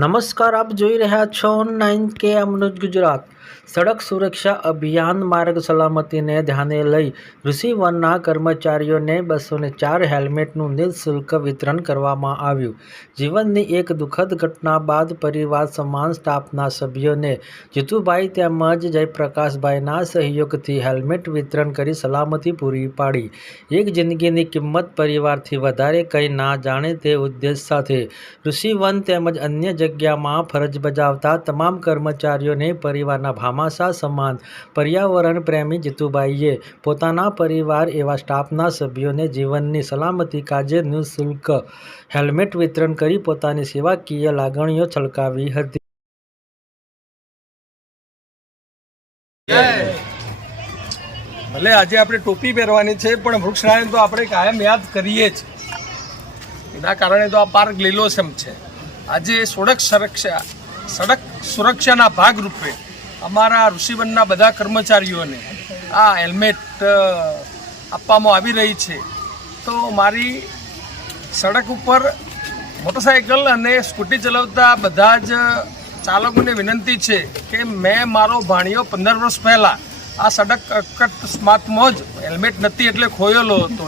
નમસ્કાર, આપ જોઈ રહ્યા છો 9K અમૃત ગુજરાત। સડક સુરક્ષા અભિયાન માર્ગ સલામતીને ધ્યાને લઈ ઋષિવનના કર્મચારીઓને 204 હેલ્મેટનું નિઃશુલ્ક વિતરણ કરવામાં આવ્યું। જીવનની એક દુઃખદ ઘટના બાદ પરિવાર સમાન સ્ટાફના સભ્યોને જીતુભાઈ તેમજ જયપ્રકાશભાઈના સહયોગથી હેલ્મેટ વિતરણ કરી સલામતી પૂરી પાડી। એક જિંદગીની કિંમત પરિવારથી વધારે કંઈ ના જાણે તે ઉદ્દેશ સાથે ઋષિવન તેમજ અન્ય જગ્યામાં ફરજ બજાવતા તમામ કર્મચારીઓને પરિવારના ભામાસા સમાન પર્યાવરણ પ્રેમી જીતુભાઈએ પોતાના પરિવાર એવા સ્ટાફના સભ્યોને જીવનની સલામતી કાજે નિઃશુલ્ક હેલ્મેટ વિતરણ કરી પોતાની સેવાકીય લાગણીઓ છલકાવી હતી। ભલે આજે આપણે ટોપી પહેરવાની છે પણ વૃક્ષરાયણ તો આપણે કાયમ યાદ કરીએ જ, એના કારણે તો આ પાર્ક લીલોછમ છે। આજે સડક સુરક્ષાના ભાગરૂપે અમારા ઋષિવનના બધા કર્મચારીઓને આ હેલ્મેટ આપવામાં આવી રહી છે। તો મારી સડક ઉપર મોટરસાઇકલ અને સ્કૂટી ચલાવતા બધા જ ચાલકોને વિનંતી છે કે મેં મારો ભાણિયો 15 વર્ષ પહેલાં આ સડક અકસ્માતમાં જ હેલ્મેટ નથી એટલે ખોયેલો હતો,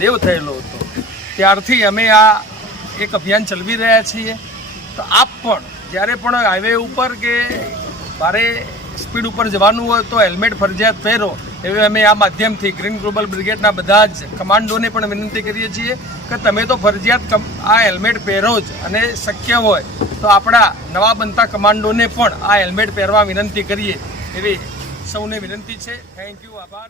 દેવ થયેલો હતો। ત્યારથી અમે આ એક અભિયાન ચલાવી રહ્યા છીએ। તો આપ પણ જ્યારે પણ હાઈવે ઉપર કે ભારે સ્પીડ ઉપર જવાનું હોય તો હેલ્મેટ ફરજિયાત પહેરો એવી અમે આ માધ્યમથી ગ્રીન ગ્લોબલ બ્રિગેડના બધા જ કમાન્ડોને પણ વિનંતી કરીએ છીએ કે તમે તો ફરજિયાત આ હેલ્મેટ પહેરો જ, અને શક્ય હોય તો આપણા નવા બનતા કમાન્ડોને પણ આ હેલ્મેટ પહેરવા વિનંતી કરીએ એવી સૌને વિનંતી છે। થેન્ક યુ, આભાર।